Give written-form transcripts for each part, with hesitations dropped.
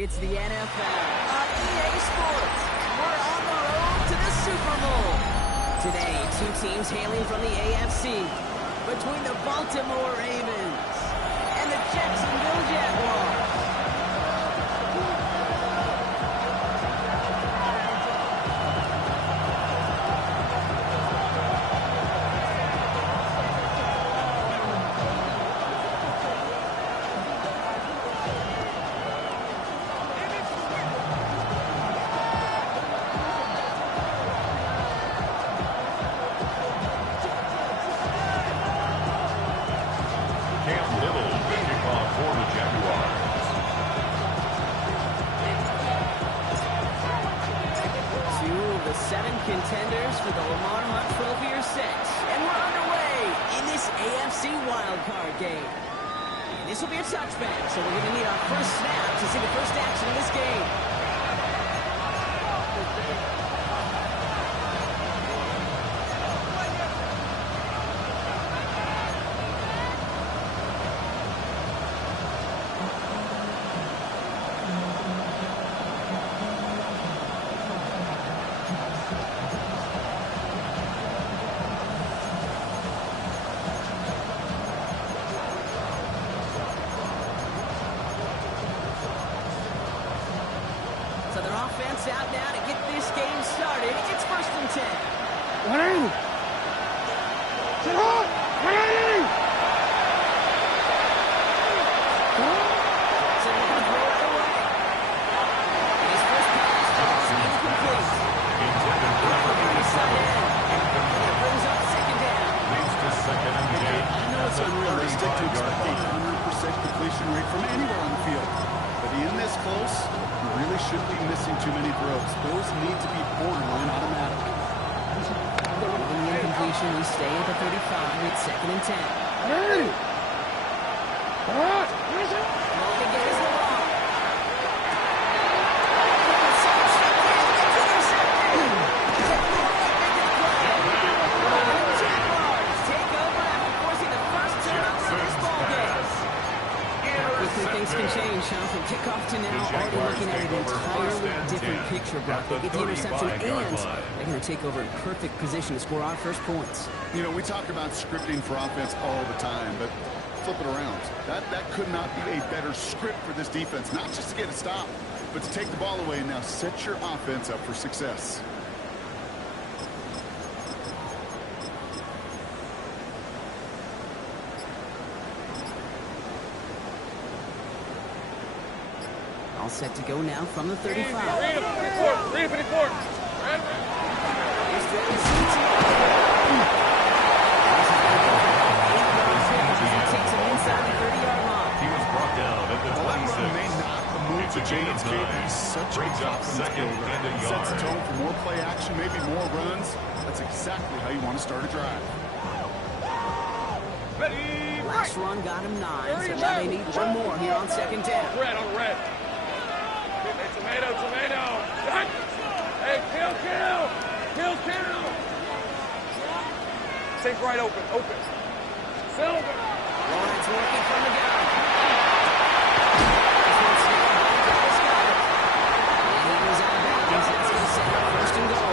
It's the NFL on EA Sports. We're on the road to the Super Bowl. Today, two teams hailing from the AFC. Between the Baltimore Ravens and the Jacksonville Jaguars. Contenders for the Lamar Hunt Trophy are set, and we're underway in this AFC wildcard game. And this will be a touchback, so we're going to need our first snap to see the first action of this game. Out now to get this game started. It's 1st and 10. 180. Sit up. 180. So they're going to throw it away. His first pass is incomplete. He's side in. And it brings up 2nd down. Leads to 2nd and 10. I know it's unrealistic to expect a 100% completion rate from anywhere on the field. But in this close, you really shouldn't be missing too many throws. Those need to be borderline automatic. Following the incompletion, we stay at the 35 with 2nd and 10. Hey! What? All they get is the ball. Jaguars take over after forcing the first turnover of this ball game. Quickly things can change, huh? From kickoff to now, already looking at an entirely different picture, Brock. They get the interception, and they're going to take over in perfect position to score our first points. You know, we talk about scripting for offense all the time, but flip it around. That could not be a better script for this defense, not just to get a stop, but to take the ball away and now set your offense up for success. All set to go now from the 35. Read it, 54. Takes him inside the 30-yard line. He was brought down at the 26. May not move to James Caden. He's such a confidence builder. Sets the tone for more play action, maybe more runs. That's exactly how you want to start a drive. Ready. Last run got him 9, so now they need one more here on 2nd down. Red on red. Hey, tomato. Hey, kill. Take right open. Silver. Lawrence working from the gun. He was out of bounds. That's going to set up 1st and goal.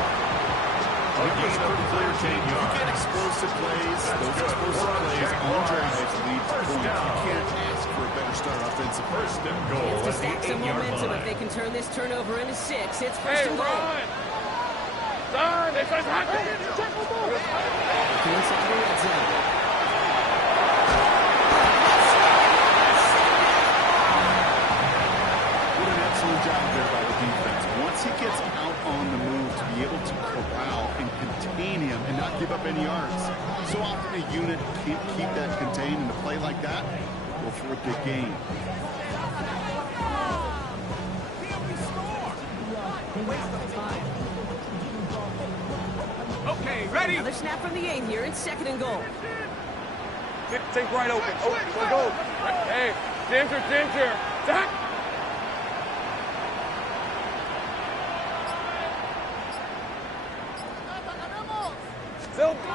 Again, a clear 10 You yards. get explosive plays. Those explosive plays on drives lead to points. You can't ask for a better start offensively. 1st and goal To at the stack some 8-yard momentum if line. they can turn this turnover into 6. It's 1st Hey, and goal. run. Son, they says hot. Looking inside the red zone. What an excellent job there by the defense. Once he gets out on the move, to be able to corral and contain him and not give up any yards. So often a unit can't keep that contained, and to play like that will for a big gain. Okay, ready. Another snap from the 8 here. It's 2nd and goal. Take right open. Go. Hey, Ginger. Zach. Silver.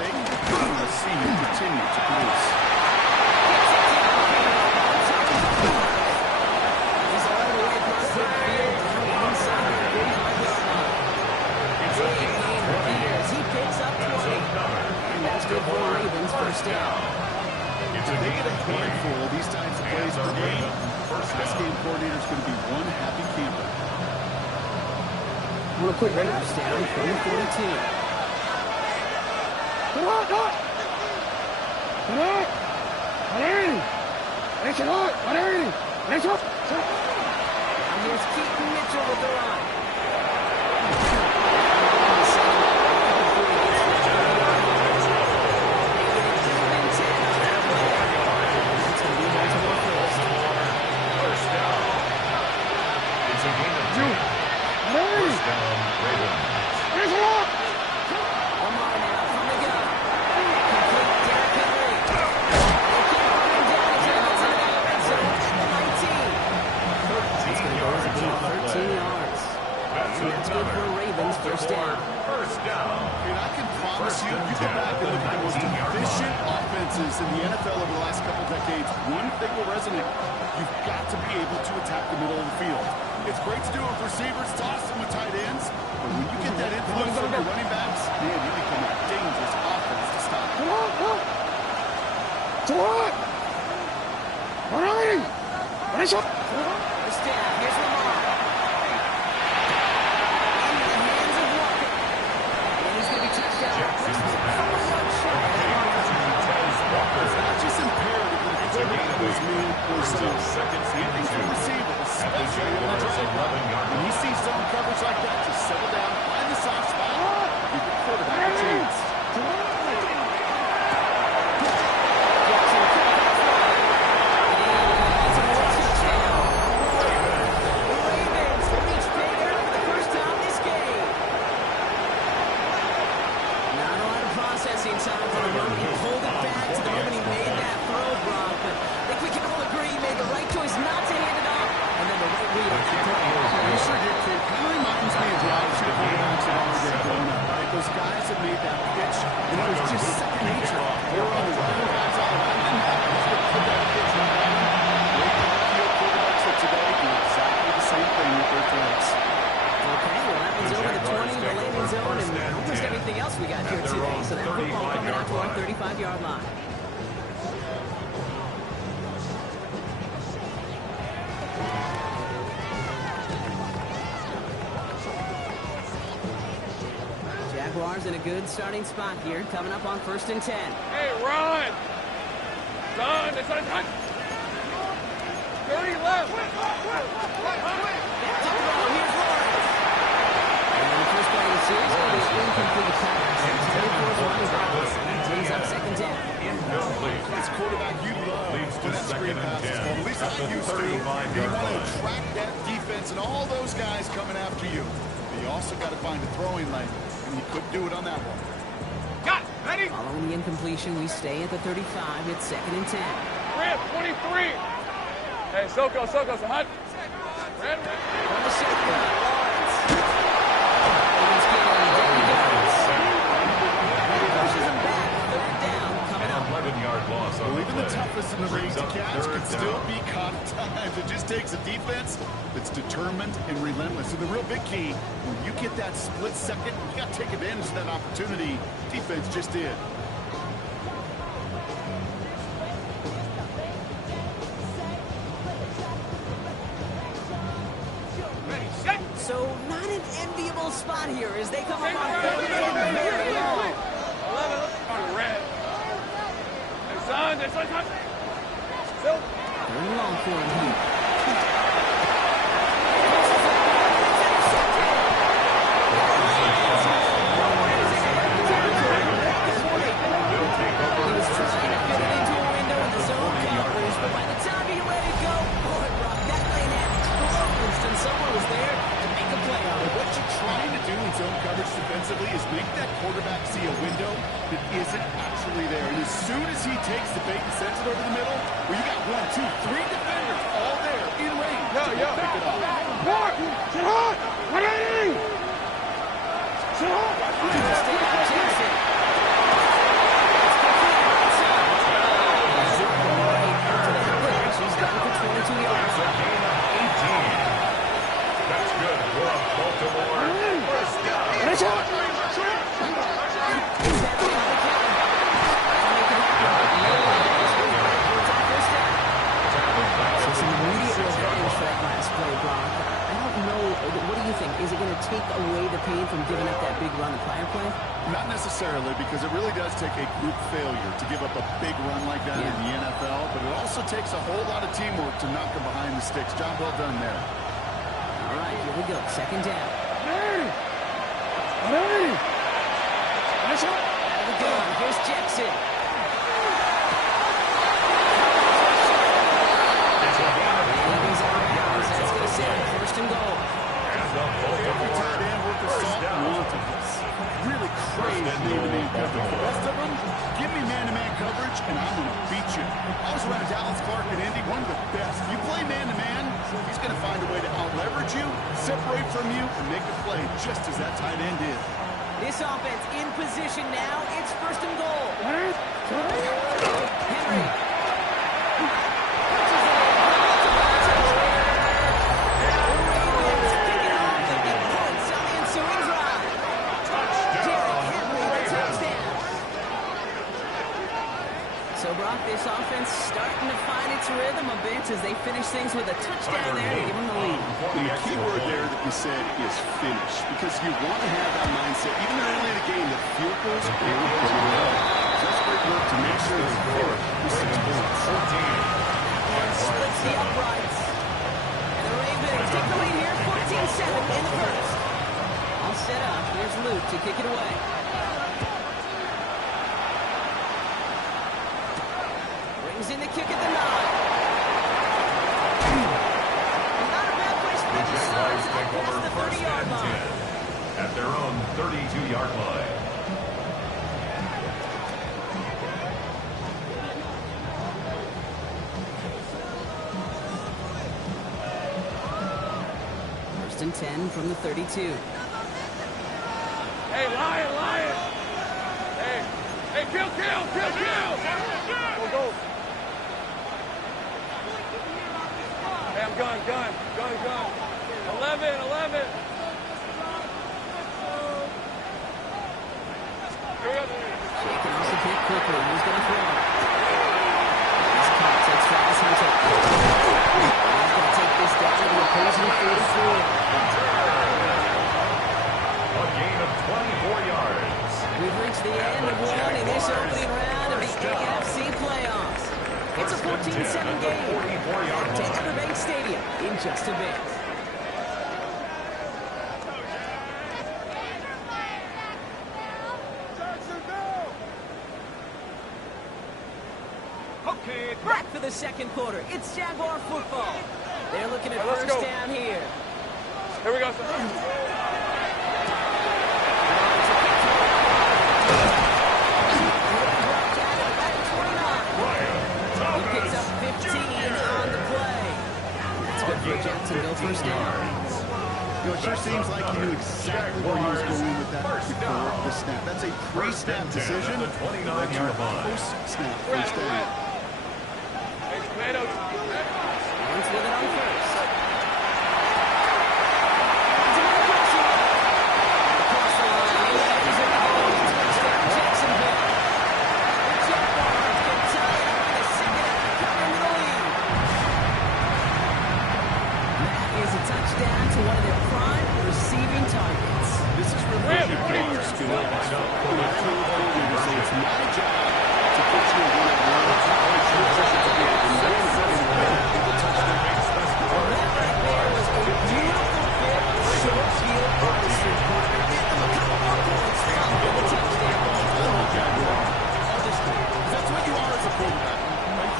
mistake, we want to see him continue to produce. He's all the way across the field, inside the 35-yard line. Big gain for Peters. He picks up 20. And that's good for the Ravens, first down. If they get a handful of these types of plays per game, this game coordinator is going to be one happy camper. Real quick, first down from the 42. And here's Keaton Mitchell with the run. In the NFL over the last couple decades, one thing will resonate. You've got to be able to attack the middle of the field. It's great to do it with receivers, toss them with tight ends, but when you get that influence from your running backs, man, you become a dangerous offense to stop. First down, here's Lamar. Into the hands of Walker. And he's going to be touched down. It's not just imperative that the quarterback is made for zone. Handing to the receiver, especially on the drop. When he sees zone coverage like that, just settle down, find the soft spot, give the quarterback a chance. We got here today, so that football coming out to our 35-yard line. Jaguars in a good starting spot here, coming up on 1st and 10. Hey, run! Son, it's on time. 30 left. Back to throw, here's Lawrence. And the first play of the series will be an incomplete pass. Brings up 2nd down. This quarterback you love when that screen passes. Well, at least I used to. You want to attract that defense and all those guys coming after you. But you also got to find a throwing lane, and you couldn't do it on that one. Got ready. Following the incompletion, we stay at the 35. It's 2nd and 10. Red 23. Hey, Soko, so hot. Red. On the shotgun, Lawrence. Ravens getting Danny Jones. Pushes him back. 3rd down, coming up. 11-yard loss. Well, even the toughest in the league to catch could still be caught at times. It just takes a defense that's determined and relentless. And the real big key, when you get that split second, you got to take advantage of that opportunity. Defense just did. So not an enviable spot here as they come up on 3rd and very long. 11 on red. Hey, son, it's on time. Still. 3rd and long for him here. He was trying to fit it into a window in the zone coverage, but by the time he let it go, boy, Brock, that lane had closed, and someone was there to make a play on it. What you're trying to do in zone coverage defensively is make that quarterback see a window that isn't actually there. And as soon as he takes the bait and sends it over the middle, well, you got 1, 2, 3 defenders all there in range to pick it up. Sit hot! 180! Sit hot! entire play? Not necessarily, because it really does take a group failure to give up a big run like that in the NFL, but it also takes a whole lot of teamwork to knock them behind the sticks. Job well done there. All right, here we go. Second down. Hey! Nice shot! There we go. Here's Jackson. He's out of bounds. That's going to set it. First and goal. Every tight end worth the salt wanted this. Really crazy man-to-man coverage. The rest of them, give me man-to-man coverage, and I'm going to beat you. I was around Dallas Clark and Indy, one of the best. You play man-to-man, he's going to find a way to out-leverage you, separate from you, and make a play just as that tight end did. This offense in position now. It's first and goal. Henry. So, Brock, this offense starting to find its rhythm a bit as they finish things with a touchdown there to give them the lead. And the key word there that you said is finish, because you want to have that mindset, even early in the game, that field goals are going to go. Just great work to make sure they finish with 6 points. Splits the uprights. And the Ravens take the lead here, 14-7 in the first. All set up. Here's Luke to kick it away. In the kick at the 9. Not a bad place for them to start past the 30-yard line. At their own 32-yard line. First and 10 from the 32. Hey, Lion! Hey, kill! Go! Hey, I'm gun. 11. Here we go. Shaking off the kick quickly. Who's going to throw? This caught. Takes Travis Hunter. He's going to take this down to the opposing 44. A gain of 24 yards. We've reached the end of one in this opening round of the AFC playoffs. It's a 14-7 game. Back to Everbank Stadium in just a bit. Back for the second quarter. It's Jaguar football. They're looking at first down here. Here we go, sir. He picks up 15 on the play. That's good for Jacksonville first down. It sure seems like he knew exactly where he was going with that before the snap. That's a pre-snap decision. The 29-yard line. Post-snap first down. Hey, tomatoes. Runs with it on first. Across the line, he lays it home. Touchdown, Jacksonville. The Jaguars get tied up in the second half, coming to the lead. That is a touchdown to one of their prime receiving targets. This is really a good school. It's my job to put you in one of the That's what you are as a quarterback.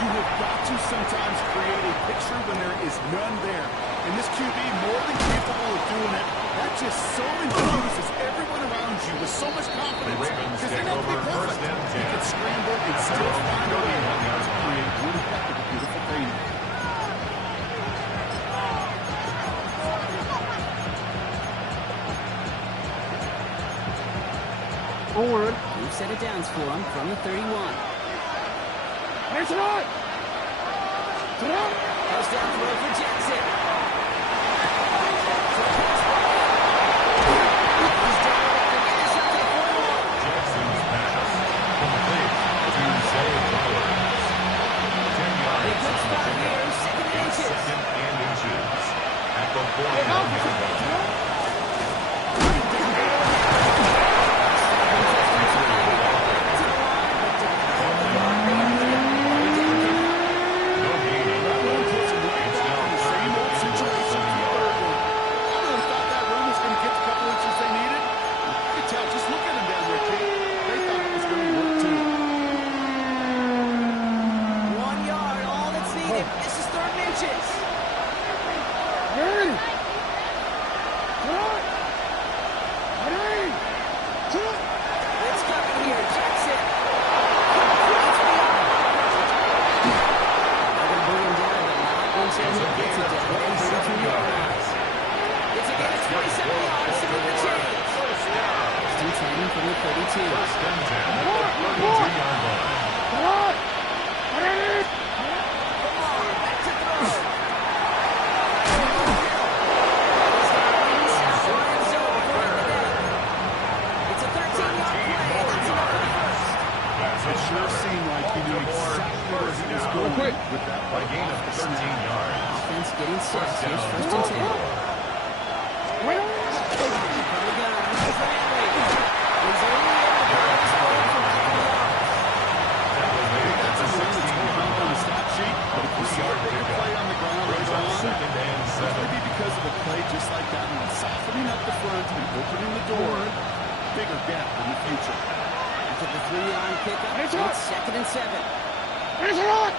You have got to sometimes create a picture when there is none there. And this QB, more than capable of doing it, that just so infuses everyone around you with so much confidence. Because they're not going to be perfect. You can scramble and still find a way to create one heck of a beautiful thing. Forward. We've set it down for him from the 31. Here's one. First down throw for Jackson. He's down at the intercept at 41. Jackson's pass complete to Zay Flowers. 10 yards A good spot here, second and inches. Second and inches. At the 41-yard line. heading from the 32. First and 10 at the 32-yard line. It's a 13-yard play, and that's enough for the first. It sure seemed like he knew exactly where he was going with that A gain of 13 yards. Offense getting set. Here's first and 10. Just like that one, softening up the front and opening the door. Bigger gap in the future. After the 3-yard pickup, it's 2nd and 7. Here's a rock!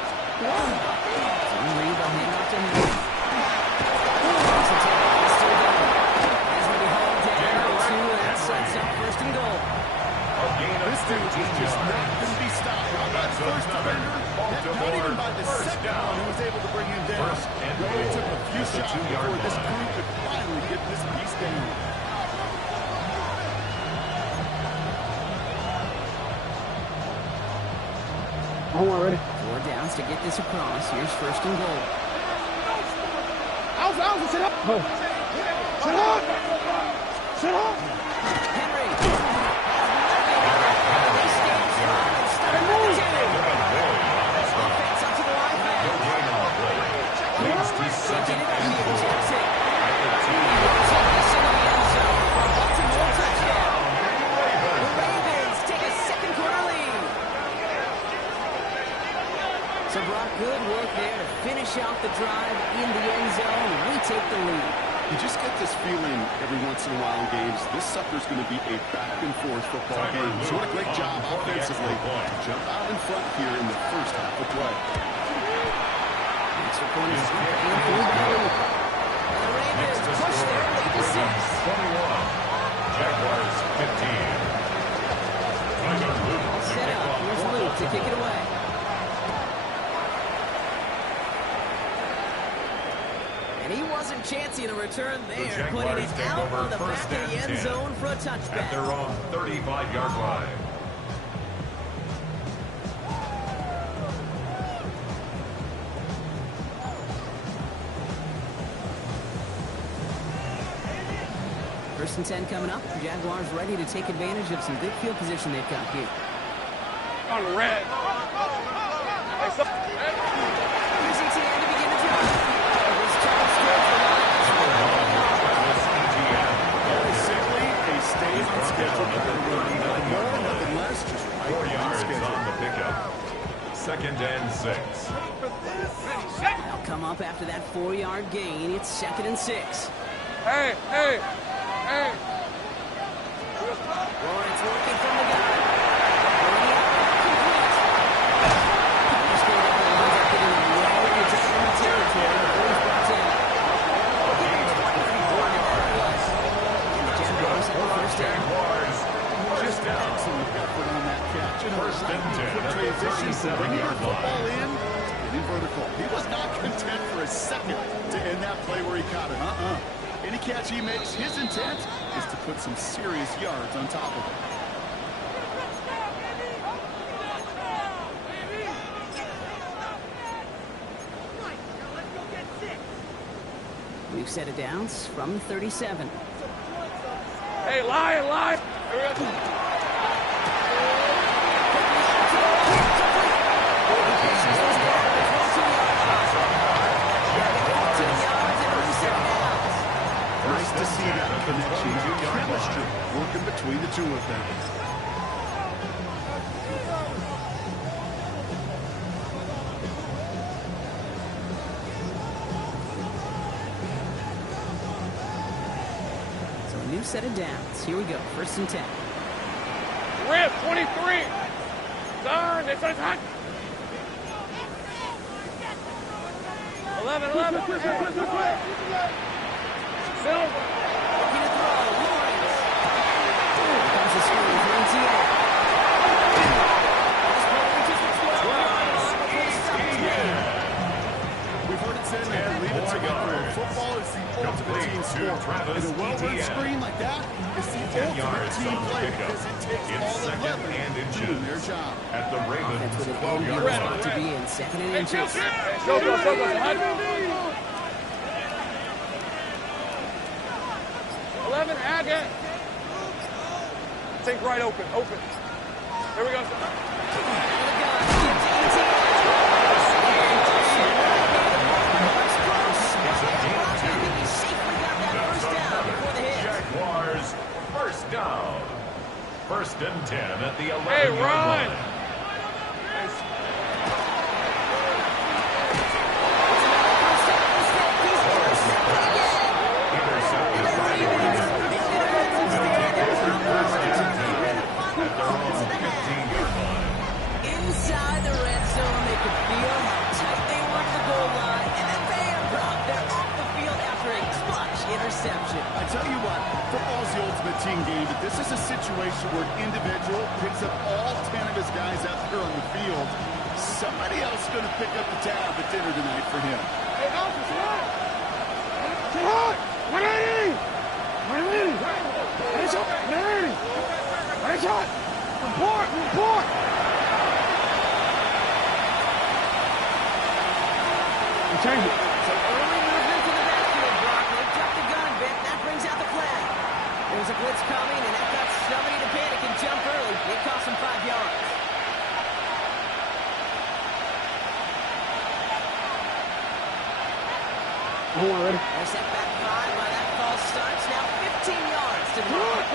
Reed will hand off to him. Still going. He's going to be hauled down by 2, and that sets up first and goal. This dude is just not going to be stopped. Not that first defender, not even by the second one who was able to bring him down. It took a few shots before this crew could finally get this piece down. Ready? 4 downs to get this across. Here's first and goal. Alpha, sit up! Sit up! Sit up! Henry. Offense up to the line back. Second and 2. Jackson. Baltimore touchdown. The Ravens take a second quarter lead. So Brock, good work there to finish out the drive in the end zone. We take the lead. You just get this feeling every once in a while in games, this sucker's going to be a back-and-forth football game. So what a great job offensively to jump out in front here in the first half of play. Extra point is good. And the Ravens push their lead to 6. 21. Jaguars 15. Set up. Here's Luke to kick it away. And he wasn't chancing a return there, putting it out on the back of the end zone for a touchback. At their own 35-yard line. First and 10 coming up. Jaguars ready to take advantage of some good field position they've got here. On red. Here's ETN to begin the drive. This Charles towards the line. Very simply, they stayed on schedule. Nothing more, nothing less, just 4 right on yards schedule. on the pickup. 2nd and 6. They'll come up after that 4-yard gain. It's 2nd and 6. Hey! Lawrence working from the gun. Complete. Just going up and winds up getting him well into enemy territory before he's brought down. And the Jaguars have a first down. Just excellent effort on that catch. First and 10 Quick at the transition from bringing the 37-yard football line. in, getting vertical. He was not content for a second to end that play where he caught it. Any catch he makes, his intent is to put some serious yards on top of it. We've set it down from 37. Hey, lion! Nice to see that connection, chemistry working between the two of them. So a new set of downs. Here we go. First and 10. Rip, 23! Darn, it's hot! 11! Looking to throw. Lawrence. Here comes the screen for NCA. We've heard it said, man, leave it to God. Football is the ultimate team sport. And a well-run screen like that is the ultimate team play because It's second and doing their inches job. at the Ravens' That's with an 12-yard NBA spot line. to be in, second and inches. Go, go, go, go. 11, add it. Take right open, open. Here we go. Jaguars first down. First and 10 at the 11-yard Hey, run. line. Intercepted by the Ravens. They'll take over first and 10 at their own 15-yard line. Inside the red zone, they could feel how tight they were to the goal line, and then bam, drop. They're off the field after a clutch interception. I tell you what, football's the ultimate team game, but this is a situation where an individual picks up all 10 of his guys out there on the field. Somebody else is going to pick up the tab at dinner tonight for him. Hey, Alpha, say hi. Say hi. 180. 180. Heads up. 180. Heads up. Report. Report. Change it. So early movement to the backfield, Brock. They jumped the gun a bit. That brings out the flag. There's a blitz coming, and that got somebody to panic and jump early. It cost them 5 yards. Ready? They're set back 5 by that false starts. Now 15 yards to the mark.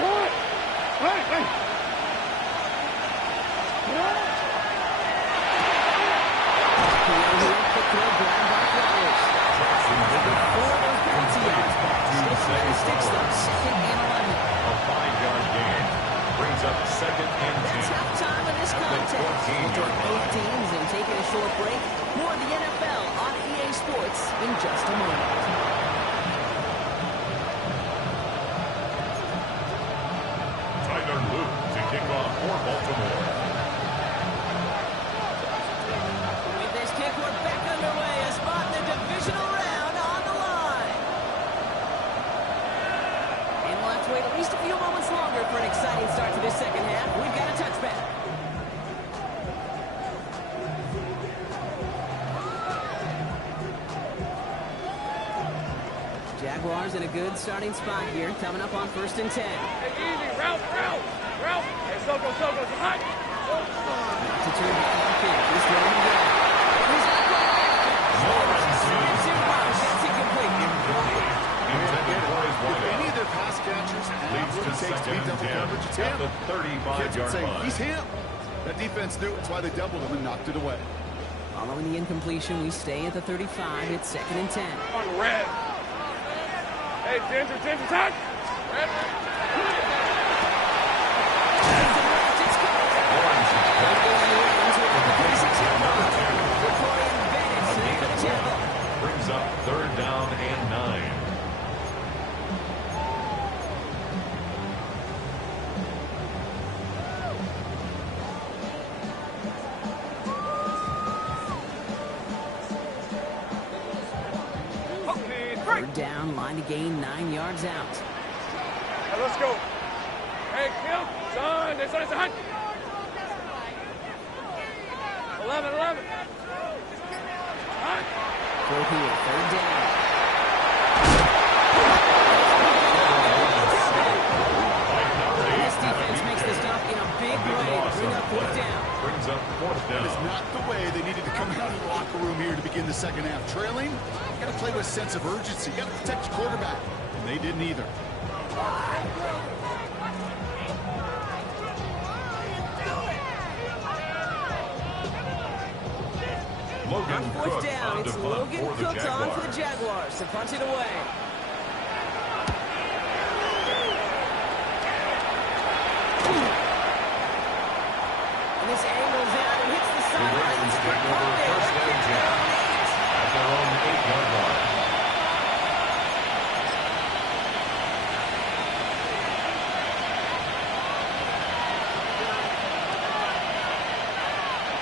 What? Hey. Quick throw, grabbed by Flowers. Four of those bouncy yards back. Still trying to stitch them. Second and 11. A 5-yard gain brings up second and 10. That's halftime of this contest. We'll take both teams and taking a short break. More of the NFL on EA Sports in just a moment. Tyler Luke to kick off for Baltimore. With this kick, we're back underway. A spot in the divisional round on the line. And we'll have to wait at least a few moments longer for an exciting start to this second half. We've got a touchback. Jaguars in a good starting spot here, coming up on first and 10. Hey, easy. Route. Hey, Soko. Hot. Not to turn back on the field. He's throwing again. He's not going That's incomplete. Intended for his If wideout. any of their pass catchers have Leads what to it takes to second beat and double 10 coverage, it's at him. the Kids would 35-yard say, line. he's him. That defense knew it. That's why they doubled him and knocked it away. Following the incompletion, we stay at the 35. It's second and 10. On red. Hey, Ginger, touch. Red. Brings up third down and 9. Okay, Third down, line to gain 9 yards out. Hey, let's go. Hey, Kim, son, there's a hot. 11. Hot. Throw here, third down. This defense makes the stop in a big way to bring up fourth down. Brings up fourth That is down. not the way they needed to come out of the locker room here to begin the second half. Trailing, you got to play with a sense of urgency. You got to protect your quarterback. And they didn't either. Logan On fourth Cook down, on to it's punt Logan for the Cook on for the Jaguars. Jaguars to punch it away. And this angles out and hits the The sideline. Ravens take over first and 10 at their own 8-yard line.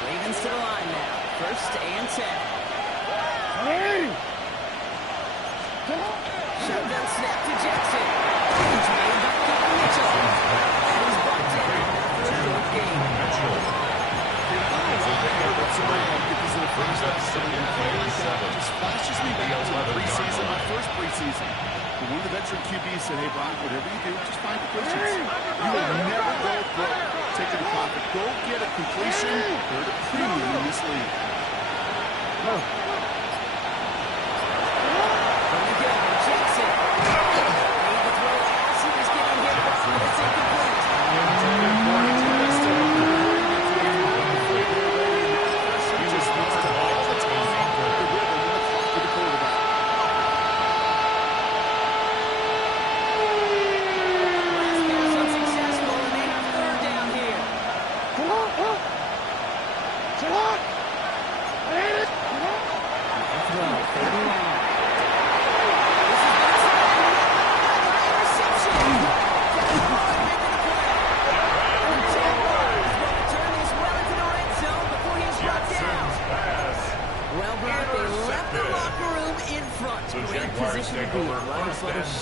Ravens to the line now. First and 10. Hey. Shotgun snap to Jackson. Range made by Mitchell. off it. Go get a completion. They're at a premium in this league.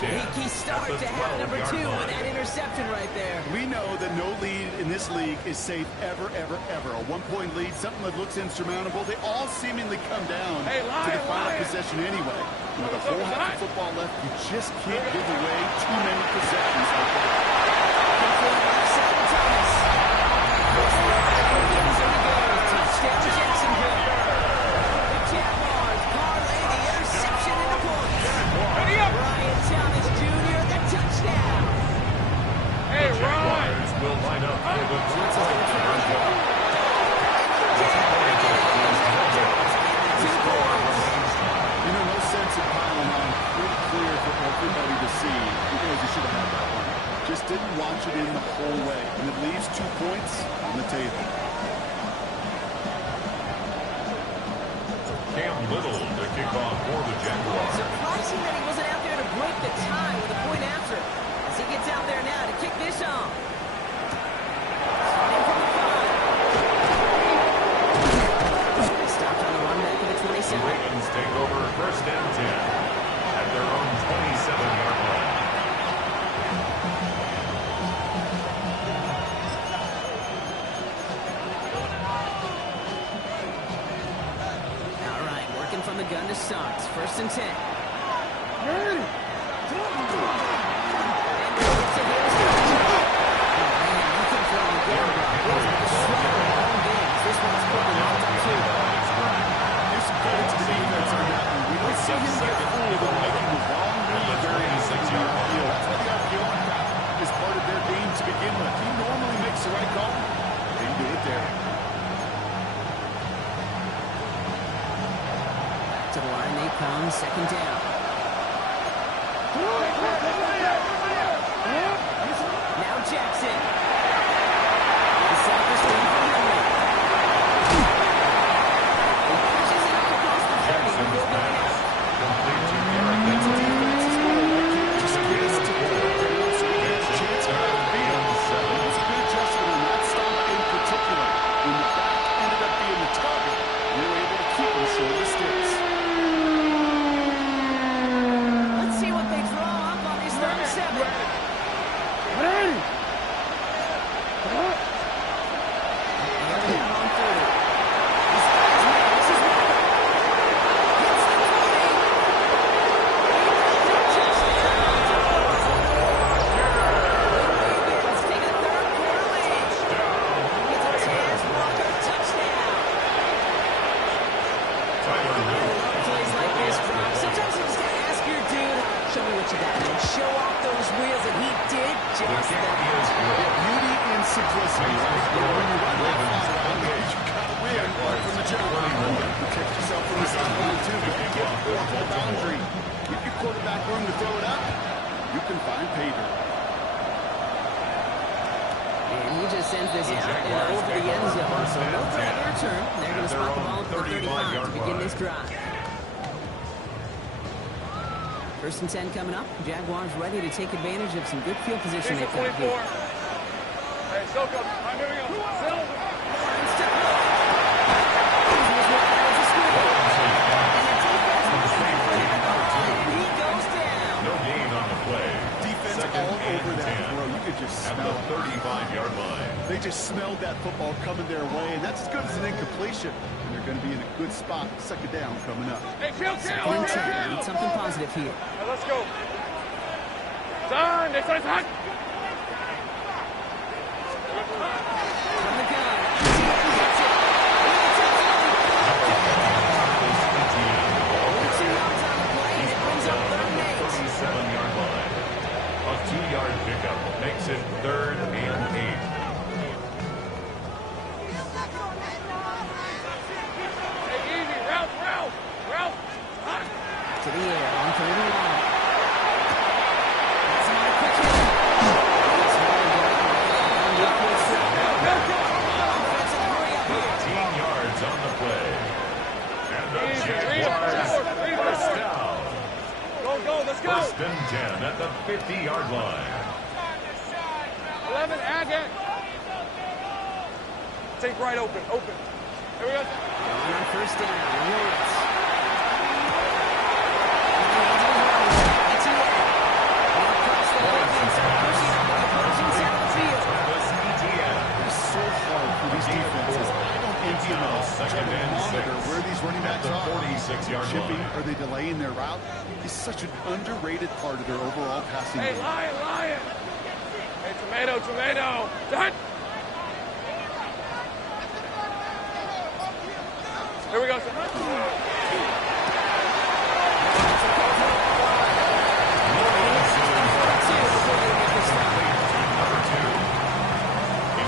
Shaky start to have number 2 with that interception right there. We know that no lead in this league is safe ever, ever, ever. A one-point lead, something that looks insurmountable. They all seemingly come down to the final possession anyway. With a whole half of football left, you just can't give away too many possessions like that. Touchdown Jacksonville. The Jaguars parlay the interception into points. Brian Thomas Jr. the touchdown. Hey, Jaguars will line up for the 2 points. You know, no sense of piling on. Pretty clear for everybody to see. You guys, you should have had that one. Just didn't watch it in the whole way. And it leaves 2 points on the table. Cam Little to kick off for the Jaguars. Surprising that he wasn't out there to break the tie with a point after. As he gets out there now to kick this off. Starting from the 5. They stopped on the run back to the 27. The Ravens take over 1st and 10 at their own 27-yard line. From the gun to start. 1st and 10. To the line they come, 2nd down. Now Jackson. The Cypress win for Henry. He pushes it up across the 30. Jackson's pass. Complete to Garrett. That's a defense as well. Just get us to the so we get a chance to have the field. It was a good adjustment on that stop in particular. When the back ended up being the target, they were able to keep him short of the sticks. Let's see what they draw up on this 3rd and 7. Sends this out and over the end zone. So no further return. They're going to spot the ball at the 35 to begin this drive. 1st and 10 coming up. Jaguars ready to take advantage of some good field position they've got here. Hey, Silk up. I'm moving on. He goes down. No gain on the play. Defense all over that throw. You could just At smell the 35-yard line. They just smelled that football coming their way, and that's as good as an incompletion. And they're going to be in a good spot. 2nd down coming up. Hey, field Need something positive here. Right, let's go. Son, next time, son. From the 11, Agate. Take right open. Here we go. Going on first down. Lawrence. It's so hard for these defenses. I don't envy them at all. Trying to monitor where these running backs are. 46-yard Shipping, line. are they delaying their route? It's such an underrated part of their overall passing game. Lion. Hey, tomato. Done. Here we go, It's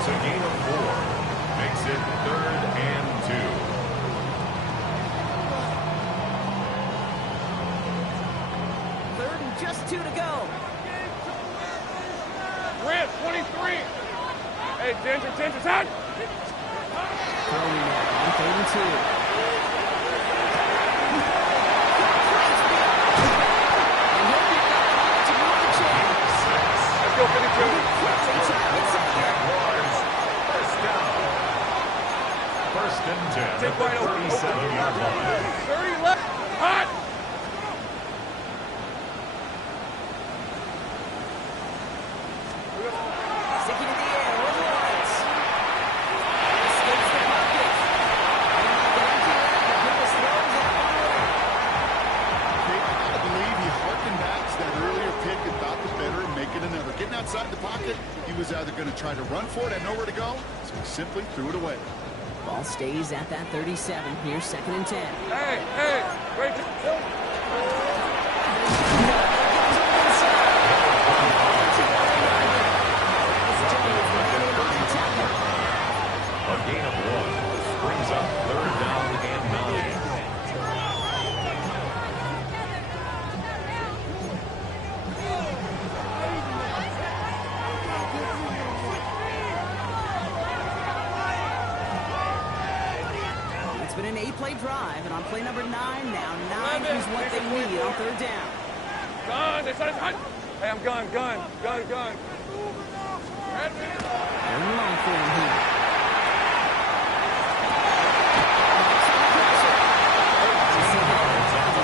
a gain of 4. Makes it 3rd and 2. Third and just 2 to go. Rip, 23. Hey, Ginger, time. Throwing it on 3rd and 2. Let's go, 52. Jaguars, first down. First and 10 at the 37-yard line. 30 left. Hot. Sticking in the air with Lawrence. Escapes the pocket. Davis throws it on the way. I believe he harkened back to that earlier pick and thought the better and make it another. Getting outside the pocket, he was either going to try to run for it, had nowhere to go, so he simply threw it away. Ball stays at that 37. Here's 2nd and 10. Hey. Great. A gain of 1 brings up 3rd down and 9. It's been an 8-play drive, and on play number 9 now, 9 is what they need on 3rd down. Gun. Hey, I'm gun. They're long for him here.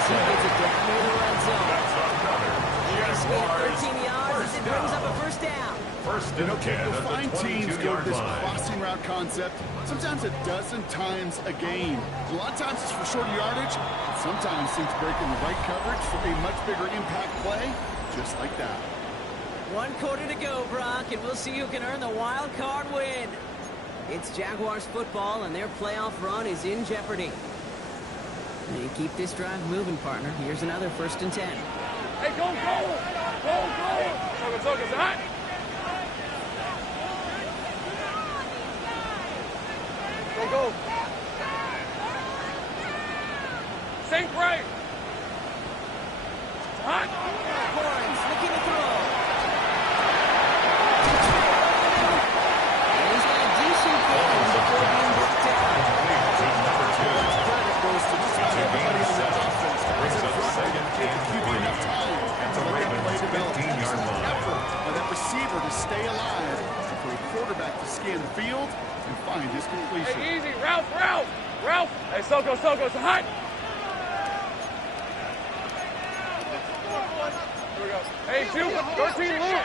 He gets it down near the red zone. He's got 13 yards as it brings up a first down. First and 10 You'll at find the teams go to 22-yard this line. crossing route concept sometimes a dozen times a game. A lot of times it's for shorter yardage, but sometimes teams break in the right coverage for a much bigger impact play, just like that. 1 quarter to go, Brock, and we'll see who can earn the wild card win. It's Jaguars football, and their playoff run is in jeopardy. They keep this drive moving, partner. Here's another 1st and 10. Hey, go. Focus, hot. Go. Sink right. Hot. Horns looking to throw. And he's got a decent game before being brought down. Number 2. Credit goes to just about everybody on the offense. Brings up 2nd and 3 Enough time at the to let that play Ravens' develop. 15-yard line. Effort by that receiver to stay alive and for a quarterback to scan the field and find his completion. Hey, easy. Ralph. Hey, Soko, hot. Here we go. Hey, 2, 13, Lou.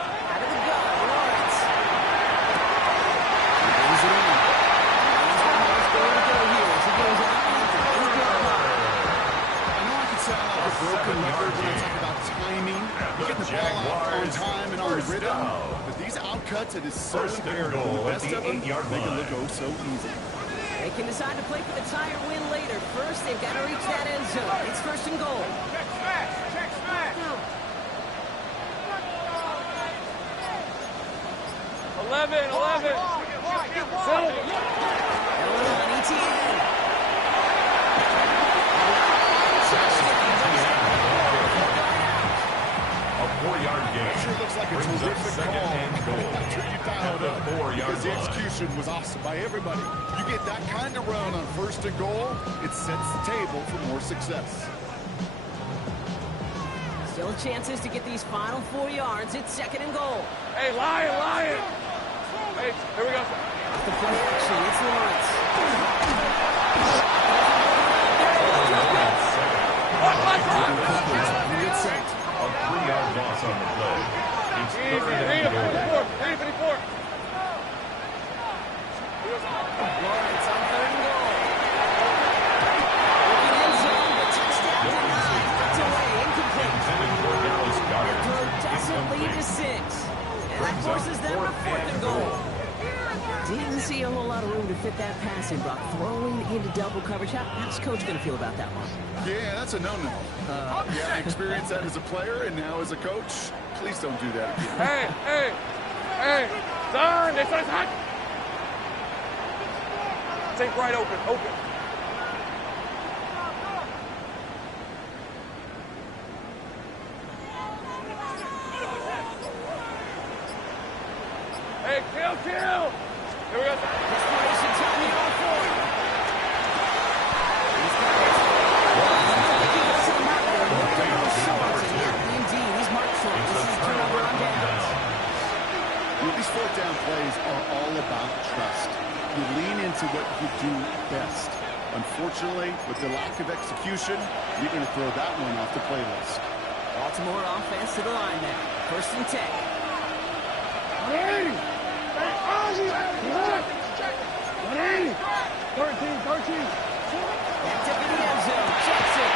Out of the gun, Lawrence. He brings it in. He's got another score to go here as he goes out on the 8-yard line. I know I can sound like a broken record when I talk about timing, getting the ball out on time and on rhythm, but these outcuts, it is so First and imperative. goal The at best the of them 8-yard make it line. look oh so easy. They can decide to play for the tie or win later. First, they've got to reach that end zone. It's 1st and goal. Check smash. 11. Silver. Going on, ETN. A 4-yard gain. Sure looks like a Brings up terrific 2nd call. and goal. After you dialed At up, the 4-yard because the line. execution was awesome by everybody. You get that kind of run on 1st and goal, it sets the table for more success. Still Still chances to get these final 4 yards. It's 2nd and goal. Hey, Lion! Hey, here we go. Off the play action, it's Lawrence. Good set. A 3-yard loss on the play. It's Easy. 3rd and goal. 54. Lawrence on 3rd and goal. Looking end zone, but touchdown denied. Knocked away, incomplete. Intended for Dallas Goddard. Throw doesn't lead to 6. And that forces them to 4th and goal. Didn't see a whole lot of room to fit that pass in, Brock. Throwing into double coverage. How's Coach going to feel about that one? Yeah, that's a no-no. Yeah, I experienced that as a player and now as a coach. Please don't do that again. Hey! Son, this one's hot! Take right open. Hey, kill! Here we go. Desperation time here on 4th. Indeed, he's marked short. This is turnover on downs. These 4th down plays are all about trust. You lean into what you do best. Unfortunately, with the lack of execution, you're going to throw that one off the playlist. Baltimore offense to the line now. 1st and 10. 180! 13. Back to the end zone. Jackson.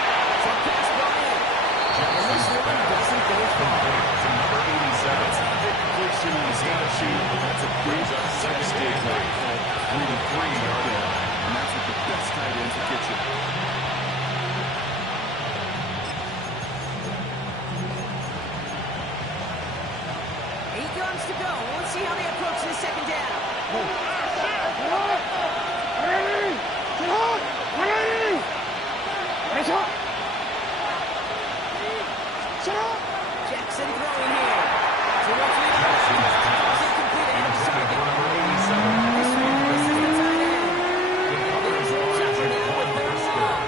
Short pass brought in. And this one doesn't go far. To number 87. It's a big completion on the stat sheet. That's a great Second stage lead. 3-3-yard line. And that's what the best tight ends will get you. To go. Let's see how they approach this 2nd down. Jackson throwing here. To roughly incomplete ahead of target. This one misses the tight end. Checker down with 3rd down.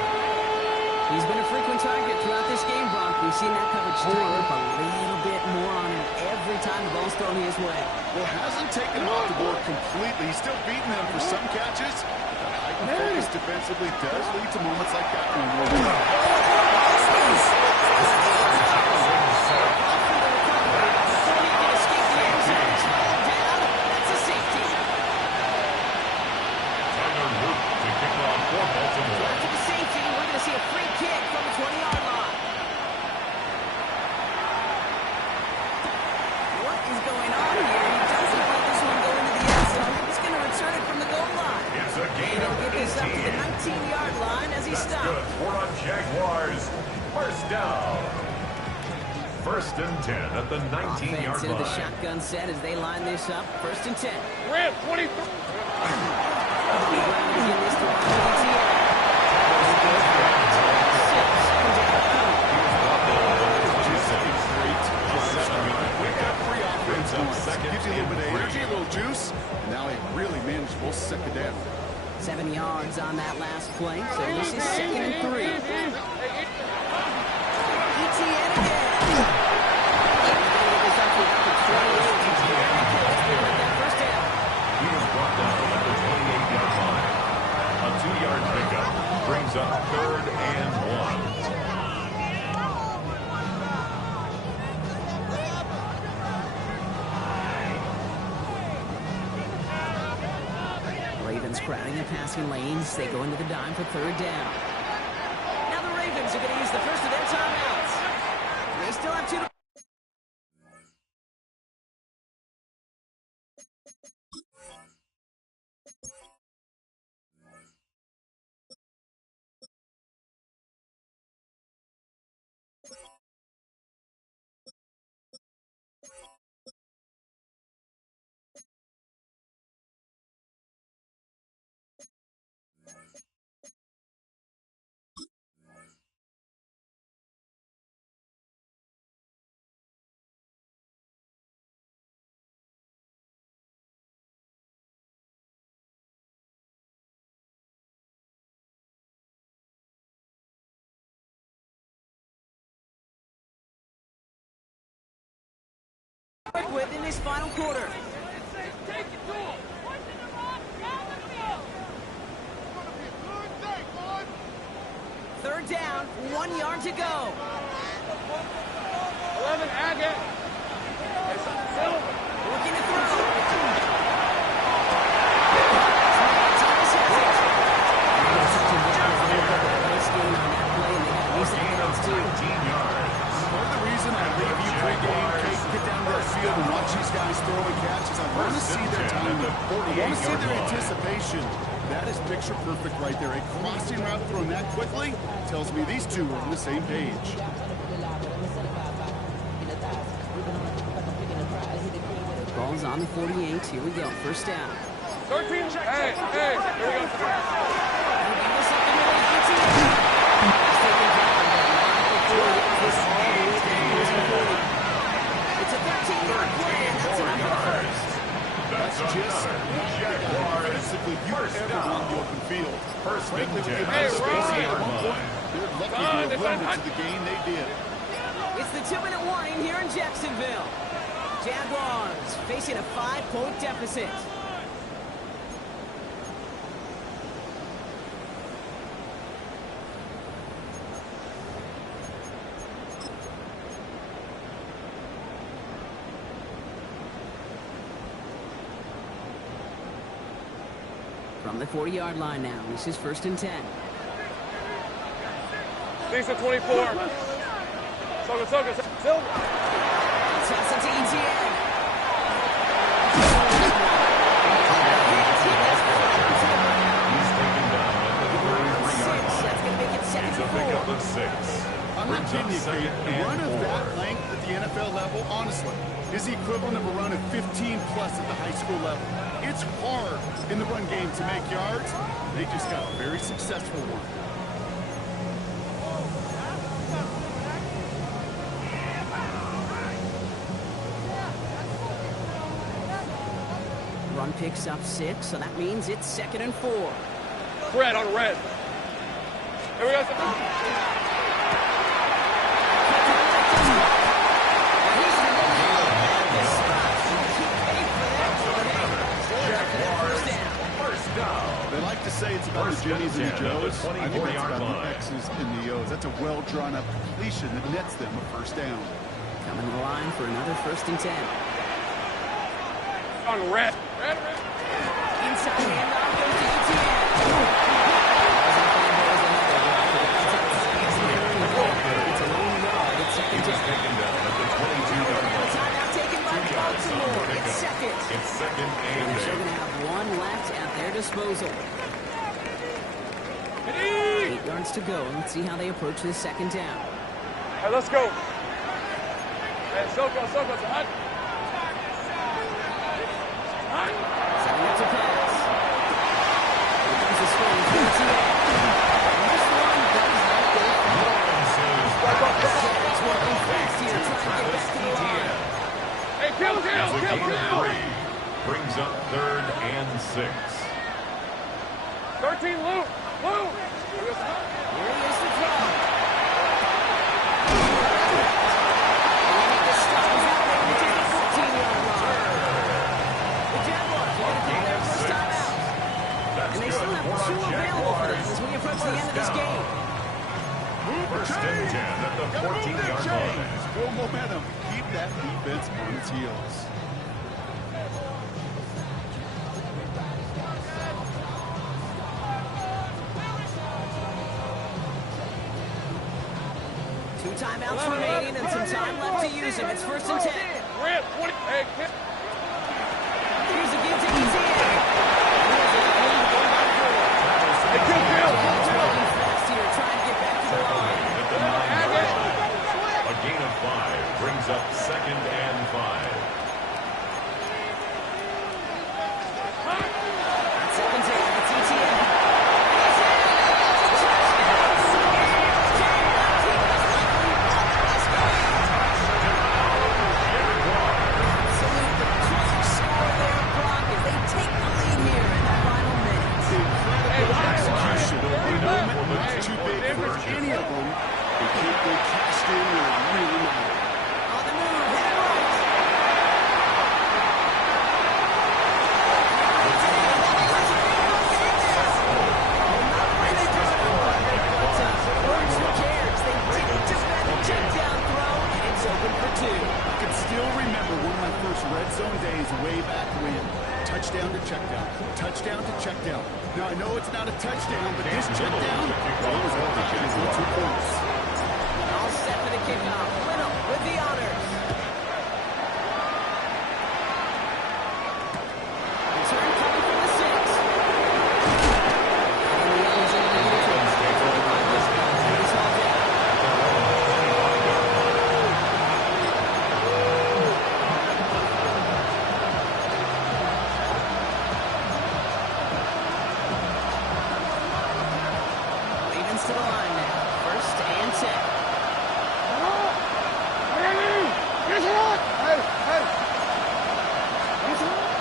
He's been a frequent target throughout this game, Brock. We've seen that coverage tighten up a little bit more on him every time the ball's thrown his way. Well, hasn't taken him off the board completely. He's still beating them for some catches. But heightened focus defensively does lead to moments like that one. That's a safety. Tyler Luke to kick off for Baltimore. After the safety, we're going to see a free kick from the 20-yard line. What is going on here? He doesn't let this one go into the end zone. He's going to return it from the goal line. It's a gain of He'll get this up to the 18. 19-yard line as he That's stops. good for a Jaguars. 1st down. 1st and 10 at the 19-yard Offense into the line. shotgun set as they line this up. 1st and 10. Ram, 23. Begin this to ETA. Gives you a little bit of energy, a little juice, and now a really manageable 2nd down. 7 yards on that last play, so this is 2nd and 3. ETN again. This up to about the 28. That 1st down. He is brought down at the 28-yard line. A 2-yard pickup brings up 3rd and 1. Ravens crowding the passing lanes. They go into the dime for 3rd down. Now the Ravens are going to use the first of their timeouts. They still have 2 to work with in this final quarter. Third down, 1 yard to go. 11, Agate. Looking to throw. Part of the reason I leave you pregame, get down to the field and watch these guys throw and catch is I want to see their timing. I want to see their anticipation. That is picture perfect right there. A crossing route thrown that quickly tells me these two are on the same page. Ball's on the 48. Here we go. First down. 13, hey, here we go. It's a 13-yard play, and that's enough for the first. That's just basically you ever on the open field. Frankly, with the amount of spacing at one point, they're lucky to have limited to the game they did. It's the 2-minute warning here in Jacksonville. Jaguars facing a 5-point deficit. From the 40-yard line now, this is 1st and 10. 6 of 24. Silva. Toss it to ETN. That's going to make it 2nd and 4. I'm not kidding you, Kate. A run of that length at the NFL level, honestly, is the equivalent of a run of 15 plus at the high school level. It's hard in the run game to make yards. They just got a very successful one. Run picks up 6, so that means it's 2nd and 4. Red on red. Here we go. They like to say it's about the Jimmies and the Joes. I think it's about the X's and the O's. That's a well-drawn-up completion that nets them a first down. Coming to the line for another 1st and 10. On red. Inside handoff goes to ETN. It's a long yard. It's 2nd down. Timeout taken by Baltimore. It's 2nd. It's 2nd and They're going to have 1 left at their disposal. 8 yards to go. Let's see how they approach this 2nd down. Hey, let's go. Hey, Soko. Setting up to pass. Here comes the swing. This one does not go far. It's working fast here, trying to get back to the line. Hey, kill. brings up 3rd and 6. 13, Lou. Here he is to throw. And they still have 2 available for them as we approach the end of this game. 1st and 10 at the 14-yard line. Build momentum. Keep that defense on its heels. Two timeouts remaining and some time left to use them. It's 1st and 10. Here's a give to ETN. A gain of 5 brings up 2nd and 5. zone days way back when. Touchdown to check down. Touchdown to check down. Now, I know it's not a touchdown, but this check down, well, it was all about 2 points. All set for the kickoff. Little with the honors. Return coming from the 6. And the end zone to the 12. He's all down. Ravens to the line now. 1st and 10.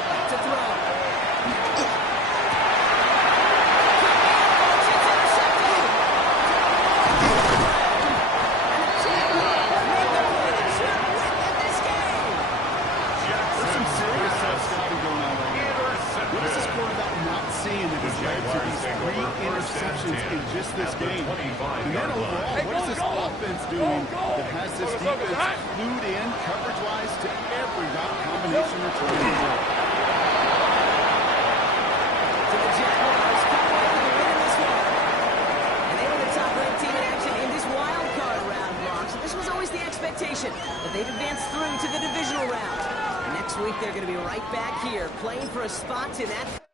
Back to throw. It's intercepted. And the Jaguars make the point and shoot to win this game. There's some serious stuff going on right now. What is this quarterback not seeing that has led to these 3 interceptions in just this game? And then overall, what is this offense doing that has this defense glued in coverage-wise to every route combination that's running the ball? To the Jaguars, come away with a win in this one. And they were the top-ranked team in action in this wild card round, Bronx. This was always the expectation, that they'd advance through to the divisional round. And next week, they're going to be right back here, playing for a spot in that